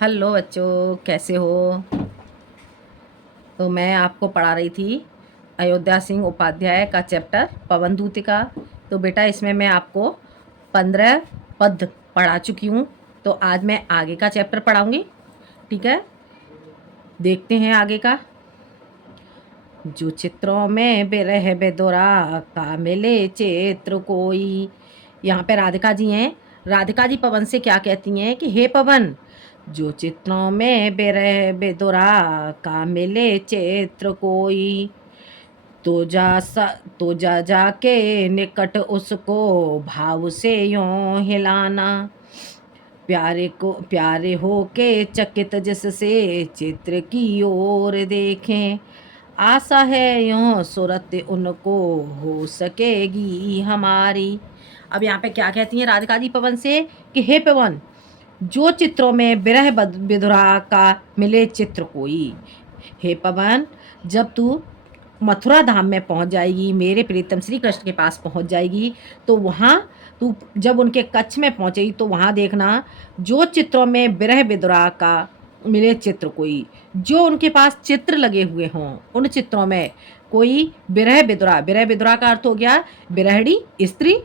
Hello बच्चों, कैसे हो। तो मैं आपको पढ़ा रही थी अयोध्या सिंह उपाध्याय का चैप्टर पवन दूतिका। तो बेटा इसमें मैं आपको 15 पद पढ़ा चुकी हूँ। तो आज मैं आगे का चैप्टर पढ़ाऊंगी। ठीक है, देखते हैं आगे का। जो चित्रों में बिरह बेदुरा का मिले चित्र कोई। यहाँ पे राधिका जी हैं। राधिका जी पवन से क्या कहती हैं कि हे पवन, जो चित्रों में बिरह बेदुरा का मिले चित्र कोई, तो तो जा जाके निकट उसको भाव से यूं हिलाना। प्यारे हो के चकित जिससे चित्र की ओर देखें, आशा है यूं सूरत उनको हो सकेगी हमारी। अब यहाँ पे क्या कहती हैं राधिका जी पवन से कि हे पवन, जो चित्रों में विरह विधुरा का मिले चित्र कोई। हे पवन, जब तू मथुरा धाम में पहुंच जाएगी, मेरे प्रीतम श्री कृष्ण के पास पहुंच जाएगी, तो वहाँ तू जब उनके कच्छ में पहुंचेगी तो वहाँ देखना, जो चित्रों में विरह विधुरा का मिले चित्र कोई, जो उनके पास चित्र लगे हुए हों उन चित्रों में कोई विरह विधुरा का अर्थ हो गया विरहड़ी स्त्री।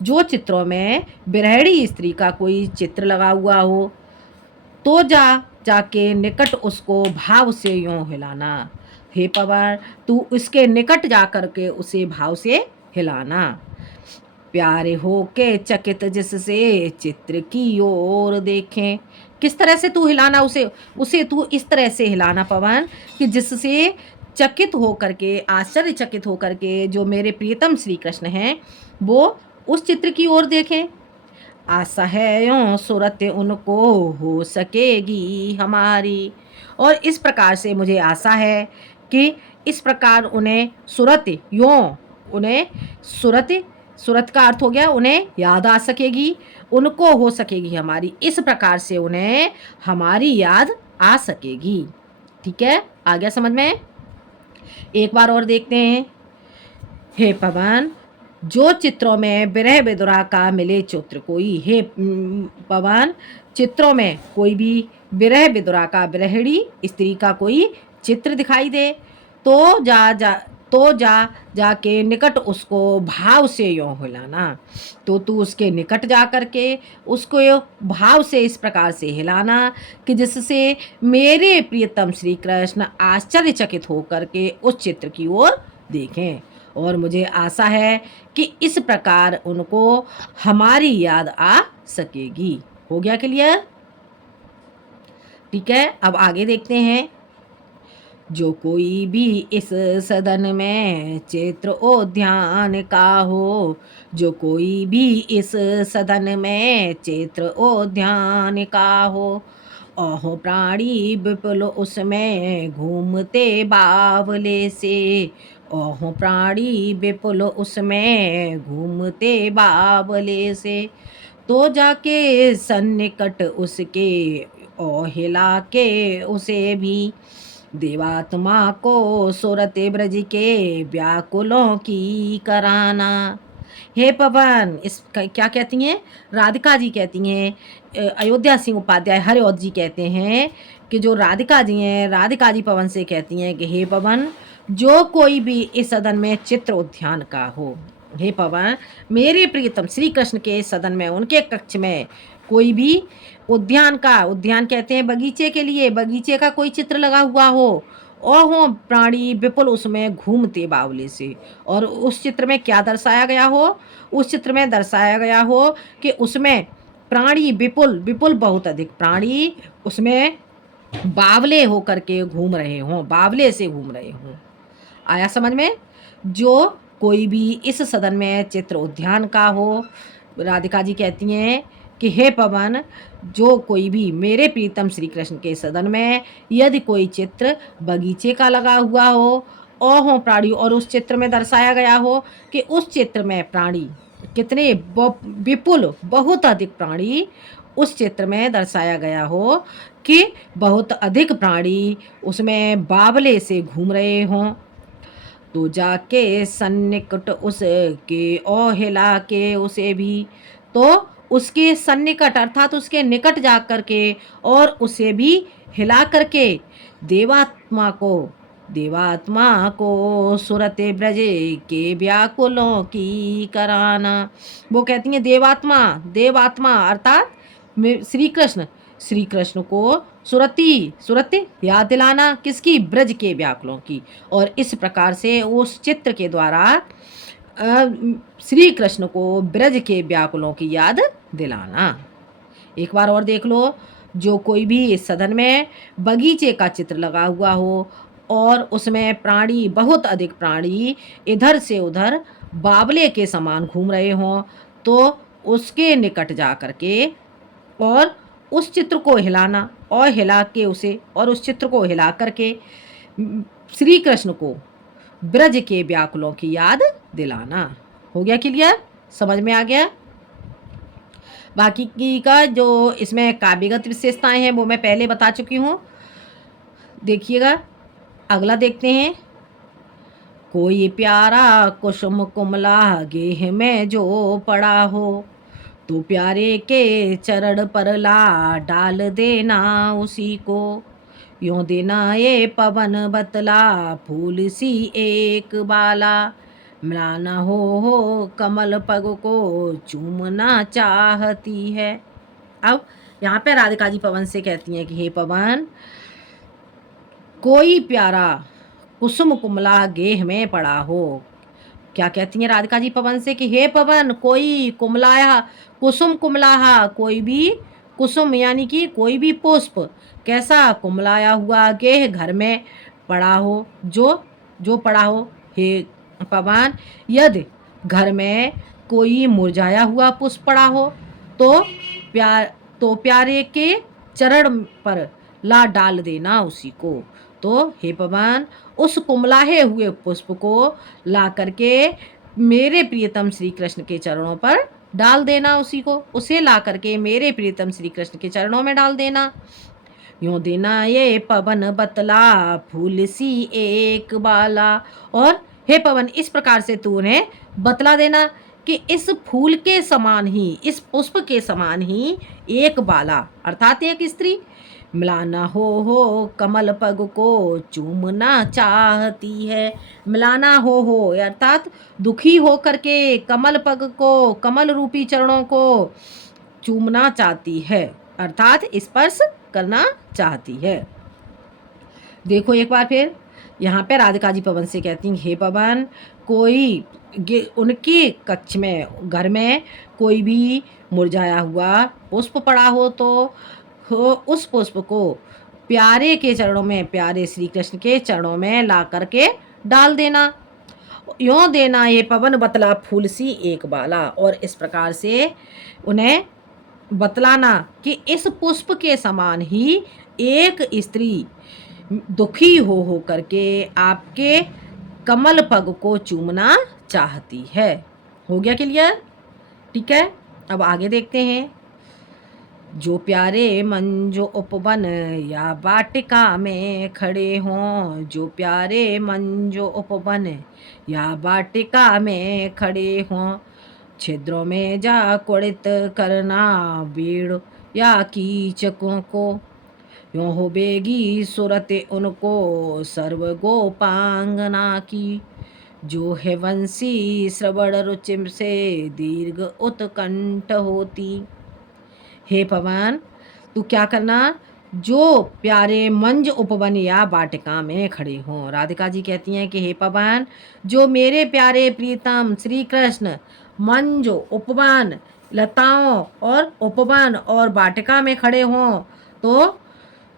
जो चित्रों में विरहड़ी स्त्री का कोई चित्र लगा हुआ हो, तो जाके निकट उसको भाव से यूं हिलाना। हे पवन, तू उसके निकट जा करके उसे भाव से हिलाना। प्यारे हो के चकित जिससे चित्र की ओर देखें। किस तरह से तू हिलाना उसे उसे तू इस तरह से हिलाना पवन कि जिससे चकित हो करके, आश्चर्यचकित हो करके जो मेरे प्रियतम श्री कृष्ण हैं वो उस चित्र की ओर देखें। आशा है यूं सूरत उनको हो सकेगी हमारी। और इस प्रकार से मुझे आशा है कि इस प्रकार उन्हें सूरत यूं उन्हें सूरत सूरत का अर्थ हो गया उन्हें याद आ सकेगी, उनको हो सकेगी हमारी, इस प्रकार से उन्हें हमारी याद आ सकेगी। ठीक है, आ गया समझ में। एक बार और देखते हैं। हे पवन, जो चित्रों में विरह विधुरा का मिले चित्र कोई। हे पवन, चित्रों में कोई भी विरह विधुरा का, विरहिणी स्त्री का कोई चित्र दिखाई दे, तो जा जाके निकट उसको भाव से यूं हिलाना। तो तू उसके निकट जा करके उसको भाव से इस प्रकार से हिलाना कि जिससे मेरे प्रियतम श्री कृष्ण आश्चर्यचकित होकर के उस चित्र की ओर देखें। और मुझे आशा है कि इस प्रकार उनको हमारी याद आ सकेगी। हो गया क्लियर। ठीक है, अब आगे देखते हैं। जो कोई भी इस सदन में चित्र उद्यान का हो, जो कोई भी इस सदन में चित्र उद्यान का हो, ओहो प्राणी विपुल उसमें घूमते बावले से, ओहो प्राणी विपुल उसमें घूमते बावले से, तो जाके सन्निकट उसके ओहिला के उसे भी, देवात्मा को सुरत ब्रज के व्याकुलों की कराना। हे पवन, क्या कहती हैं राधिका जी कहती हैं, अयोध्या सिंह उपाध्याय हरिऔध जी कहते हैं कि जो राधिका जी हैं, राधिका जी पवन से कहती हैं कि हे पवन, जो कोई भी इस सदन में चित्र उद्यान का हो, हे पवन, मेरे प्रियतम श्री कृष्ण के सदन में, उनके कक्ष में कोई भी उद्यान का, उद्यान कहते हैं बगीचे के लिए, बगीचे का कोई चित्र लगा हुआ हो, और हो प्राणी विपुल उसमें घूमते बावले से। और उस चित्र में क्या दर्शाया गया हो, उस चित्र में दर्शाया गया हो कि उसमें प्राणी विपुल, विपुल बहुत अधिक प्राणी उसमें बावले होकर के घूम रहे हों, बावले से घूम रहे हों। आया समझ में। जो कोई भी इस सदन में चित्र उद्यान का हो, राधिका जी कहती हैं कि हे पवन, जो कोई भी मेरे प्रीतम श्री कृष्ण के सदन में यदि कोई चित्र बगीचे का लगा हुआ हो, और हो प्राणी, और उस चित्र में दर्शाया गया हो कि उस चित्र में प्राणी कितने विपुल, बहुत अधिक प्राणी उस चित्र में दर्शाया गया हो कि बहुत अधिक प्राणी उसमें बावले से घूम रहे हों, तो जाके सन्निकट उसके ओहिला के उसे भी, तो उसके सन्निकट अर्थात उसके निकट जा करके और उसे भी हिला करके देवात्मा को सुरते ब्रज के व्याकुलों की कराना। वो कहती हैं देवात्मा, देवात्मा अर्थात श्री कृष्ण को सुरति याद दिलाना किसकी, ब्रज के व्याकुलों की। और इस प्रकार से उस चित्र के द्वारा श्री कृष्ण को ब्रज के व्याकुलों की याद दिलाना। एक बार और देख लो, जो कोई भी इस सदन में बगीचे का चित्र लगा हुआ हो और उसमें प्राणी, बहुत अधिक प्राणी इधर से उधर बावले के समान घूम रहे हों, तो उसके निकट जा करके और उस चित्र को हिलाना और हिला के उसे और उस चित्र को हिला करके श्री कृष्ण को ब्रज के व्याकुलों की याद दिलाना। हो गया क्लियर, समझ में आ गया। बाकी की का जो इसमें काव्यगत विशेषताएं हैं वो मैं पहले बता चुकी हूँ। देखिएगा अगला देखते हैं। कोई प्यारा कुसुम कुमला गेह में जो पड़ा हो, तो प्यारे के चरण पर ला डाल देना उसी को। यूं देना ये पवन बतला फूल सी एक बाला, मिलाना हो कमल पग को चूमना चाहती है। अब यहाँ पे राधिका जी पवन से कहती हैं कि हे पवन, कोई प्यारा कुसुम कुमला गेह में पड़ा हो। क्या कहती हैं राधिका जी पवन से कि हे पवन, कोई कुमलाया कुसुम कुमलाहा, कोई भी कुसुम यानी कि कोई भी पुष्प कैसा कुमलाया हुआ गेह घर में पड़ा हो, जो पड़ा हो। हे पवन, यदि घर में कोई मुरझाया हुआ पुष्प पड़ा हो तो प्यारे के चरण पर ला डाल देना उसी को। तो हे पवन, उस कुमलाहे हुए पुष्प को ला करके मेरे प्रियतम श्री कृष्ण के चरणों पर डाल देना, उसे ला करके मेरे प्रियतम श्री कृष्ण के चरणों में डाल देना। यूं देना ये पवन बतला फूल सी एक बाला। और हे पवन, इस प्रकार से तू उन्हें बतला देना कि इस फूल के समान ही, इस पुष्प के समान ही एक बाला अर्थात एक स्त्री मिलाना हो कमल पग को चूमना चाहती है। मिलाना हो अर्थात दुखी हो करके कमल पग को, कमल रूपी चरणों को चूमना चाहती है अर्थात स्पर्श करना चाहती है। देखो एक बार फिर यहाँ पे राधिका जी पवन से कहती हैं, हे पवन, कोई उनके कक्ष में, घर में कोई भी मुरझाया हुआ पुष्प पड़ा हो तो उस पुष्प को प्यारे के चरणों में, प्यारे श्री कृष्ण के चरणों में ला करके डाल देना। यों देना ये पवन बतला फूल सी एक बाला। और इस प्रकार से उन्हें बतलाना कि इस पुष्प के समान ही एक स्त्री दुखी हो करके आपके कमल पग को चूमना चाहती है। हो गया क्लियर, ठीक है। अब आगे देखते हैं। जो प्यारे मन जो उपवन या वाटिका में खड़े हों, जो प्यारे मन जो उपवन या वाटिका में खड़े हों, छिद्रों में जा कुड़ित करना बीड़ या कीचकों को। यूं हो बेगी सूरत उनको सर्व गोपांगना की, जो है वंशी श्रवण रुचिम से दीर्घ उत्कंठ होती। हे पवन, तू क्या करना, जो प्यारे मंज उपवन या वाटिका में खड़े हों। राधिका जी कहती हैं कि हे पवन, जो मेरे प्यारे प्रीतम श्री कृष्ण मंज उपवन, लताओं और उपवन और वाटिका में खड़े हों, तो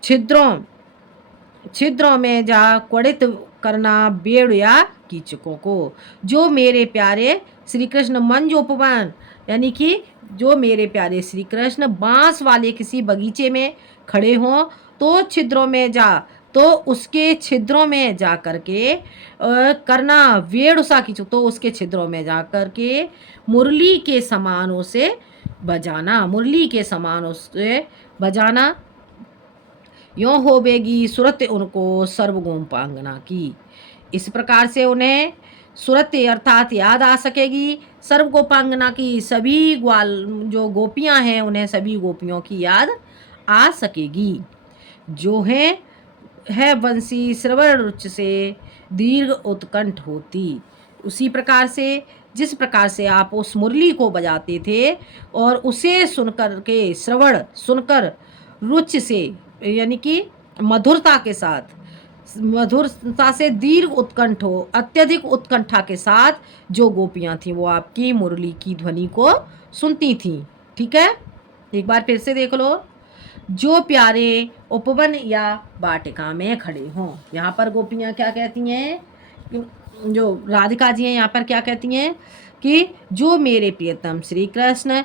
छिद्रों में जा क्वड़ित करना बेड़ या कीचकों को। जो मेरे प्यारे श्री कृष्ण मंज उपवन यानी कि जो मेरे प्यारे श्री कृष्ण बांस वाले किसी बगीचे में खड़े हों, तो छिद्रों में जा, तो उसके छिद्रों में जा करके करना वेड़ुसा की, तो उसके छिद्रों में जा करके मुरली के समान उसे बजाना, मुरली के समान उसे बजाना। यों होवेगी सूरत उनको सर्वगोपांगना की। इस प्रकार से उन्हें सूरत अर्थात याद आ सकेगी सर्व गोपांगना की सभी ग्वाल जो गोपियां हैं उन्हें सभी गोपियों की याद आ सकेगी। जो है बंसी श्रवण रुच से दीर्घ उत्कंठ होती। उसी प्रकार से जिस प्रकार से आप उस मुरली को बजाते थे और उसे सुनकर के श्रवण सुनकर रुच से यानी कि मधुरता के साथ मधुरता से दीर्घ उत्कंठ हो अत्यधिक उत्कंठा के साथ जो गोपियां थी वो आपकी मुरली की ध्वनि को सुनती थी। ठीक है, एक बार फिर से देख लो। जो प्यारे उपवन या वाटिका में खड़े हों। यहाँ पर गोपियाँ क्या कहती हैं, जो राधिका जी हैं यहाँ पर क्या कहती हैं कि जो मेरे प्रियतम श्री कृष्ण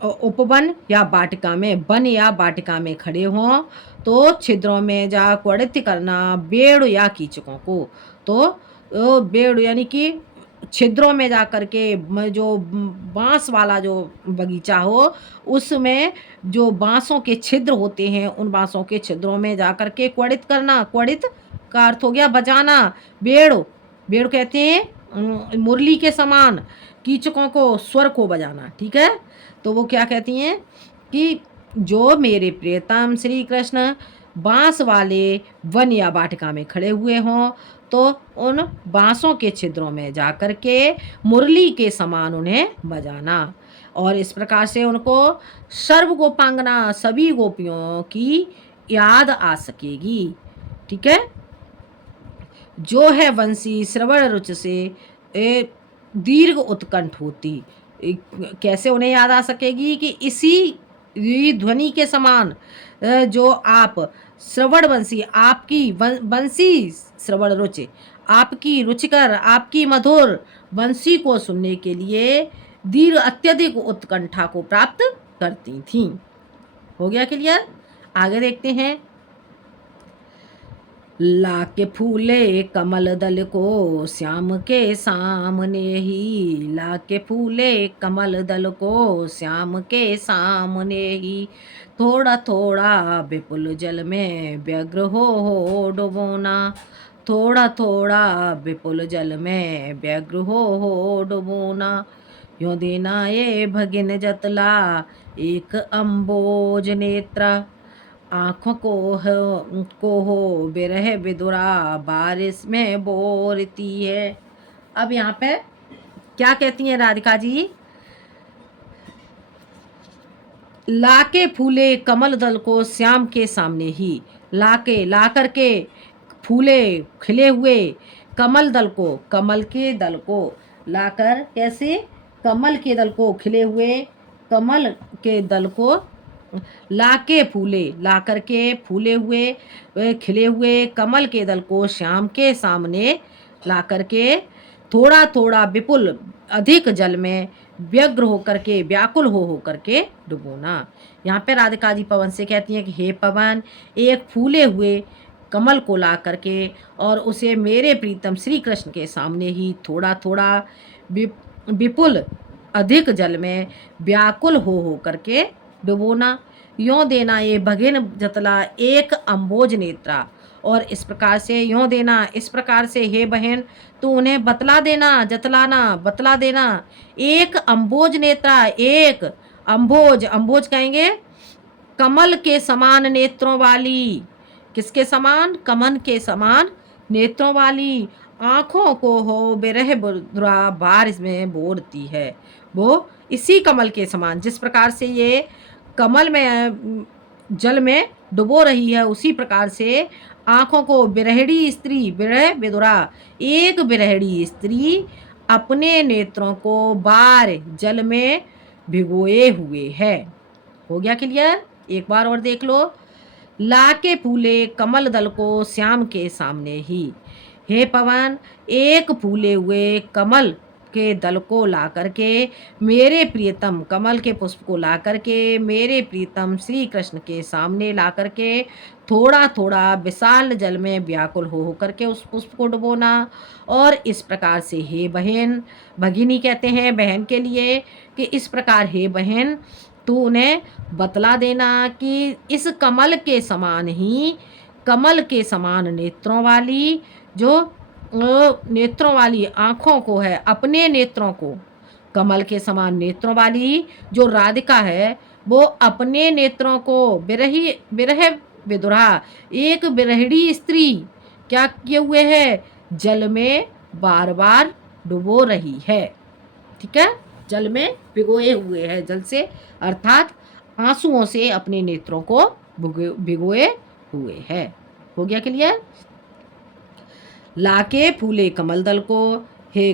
उपवन या वाटिका में वन या वाटिका में खड़े हों तो छिद्रों में जा क्वड़ित करना बेड़ या कीचकों को। तो बेड़ यानी कि छिद्रों में जा कर के जो बांस वाला जो बगीचा हो उसमें जो बांसों के छिद्र होते हैं उन बांसों के छिद्रों में जा कर के क्वड़ित करना। क्वड़ित का अर्थ हो गया बजाना। बेड़ बेड़ कहते हैं मुरली के समान, कीचकों को स्वर को बजाना। ठीक है, तो वो क्या कहती हैं कि जो मेरे प्रियतम श्री कृष्ण बांस वाले वन या वाटिका में खड़े हुए हों तो उन बांसों के छिद्रों में जाकर के मुरली के समान उन्हें बजाना। और इस प्रकार से उनको सर्व गोपांगना सभी गोपियों की याद आ सकेगी। ठीक है, जो है वंशी श्रवण रुच से दीर्घ उत्कंठ होती। कैसे उन्हें याद आ सकेगी कि इसी ध्वनि के समान जो आप श्रवण वंशी आपकी वंशी श्रवण रुच आपकी रुचिकर आपकी मधुर वंशी को सुनने के लिए दीर्घ अत्यधिक उत्कंठा को प्राप्त करती थीं। हो गया क्लियर? आगे देखते हैं। लाके फूले कमल दल को श्याम के सामने ही, लाके फूले कमल दल को श्याम के सामने ही, थोड़ा थोड़ा विपुल जल में व्यग्र हो डुबोना, थोड़ा थोड़ा विपुल जल में व्यग्र हो डुबोना। यों देना ये भगिन जतला एक अम्बोज नेत्रा, आँखों को हो बिरह बिदुरा बारिश में बोरती है। अब यहाँ पे क्या कहती हैं राधिका जी, लाके फूले कमल दल को श्याम के सामने ही, लाके ला करके फूले खिले हुए कमल दल को, कमल के दल को लाकर, कैसे कमल के दल को, खिले हुए कमल के दल को लाके फूले ला करके फूले हुए खिले हुए कमल के दल को श्याम के सामने ला करके थोड़ा थोड़ा विपुल अधिक जल में व्यग्र होकर के व्याकुल हो करके डुबोना। यहाँ पे राधिका जी पवन से कहती हैं कि हे पवन, एक फूले हुए कमल को ला करके और उसे मेरे प्रीतम श्री कृष्ण के सामने ही थोड़ा थोड़ा विपुल अधिक जल में व्याकुल हो करके डुबोना। यों देना ये भगिन जतला एक अम्बोज नेत्रा, और इस प्रकार से यों देना इस प्रकार से हे बहन तो उन्हें बतला देना, जतलाना, बतला देना। एक अम्बोज नेत्रा, एक अम्बोज, अम्बोज कहेंगे कमल के समान नेत्रों वाली। किसके समान? कमल के समान नेत्रों वाली, आँखों को हो बिरह बुरा बारिश में बोरती है। वो इसी कमल के समान, जिस प्रकार से ये कमल में जल में डुबो रही है उसी प्रकार से आँखों को बिरहड़ी स्त्री, बिरह बिदुरा, एक बिरहड़ी स्त्री अपने नेत्रों को बार जल में भिगोए हुए है। हो गया क्लियर? एक बार और देख लो। लाके फूले कमल दल को श्याम के सामने ही, हे पवन, एक फूले हुए कमल के दल को ला करके मेरे प्रियतम, कमल के पुष्प को ला करके मेरे प्रियतम श्री कृष्ण के सामने ला करके थोड़ा थोड़ा विशाल जल में व्याकुल हो करके उस पुष्प को डुबोना। और इस प्रकार से हे बहन, भगिनी कहते हैं बहन के लिए, कि इस प्रकार हे बहन तू उन्हें बतला देना कि इस कमल के समान ही, कमल के समान नेत्रों वाली, जो नेत्रों वाली आँखों को है, अपने नेत्रों को कमल के समान नेत्रों वाली जो राधिका है वो अपने नेत्रों को विरह विदुरा एक विरहिणी स्त्री क्या किए हुए है, जल में बार बार डुबो रही है। ठीक है, जल में भिगोए हुए है, जल से अर्थात आंसुओं से अपने नेत्रों को भिगोए हुए है। हो गया क्लियर। लाके फूले कमल दल को, हे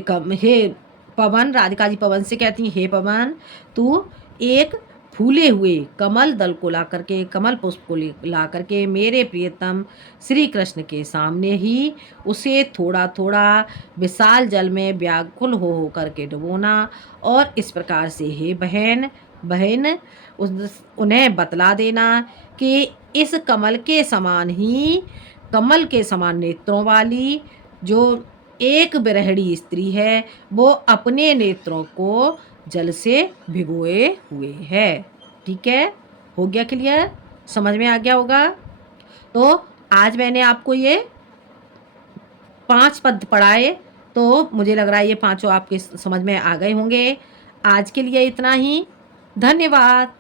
पवन, राधिका जी पवन से कहती हैं, हे पवन तू एक फूले हुए कमल दल को ला करके, कमल पुष्प को ला करके मेरे प्रियतम श्री कृष्ण के सामने ही उसे थोड़ा थोड़ा विशाल जल में व्याकुल हो करके डुबोना। और इस प्रकार से हे बहन बहन उन्हें बतला देना कि इस कमल के समान ही, कमल के समान नेत्रों वाली जो एक विरहिणी स्त्री है वो अपने नेत्रों को जल से भिगोए हुए है। ठीक है, हो गया क्लियर, समझ में आ गया होगा। तो आज मैंने आपको ये 5 पद पढ़ाए, तो मुझे लग रहा है ये पांचों आपके समझ में आ गए होंगे। आज के लिए इतना ही, धन्यवाद।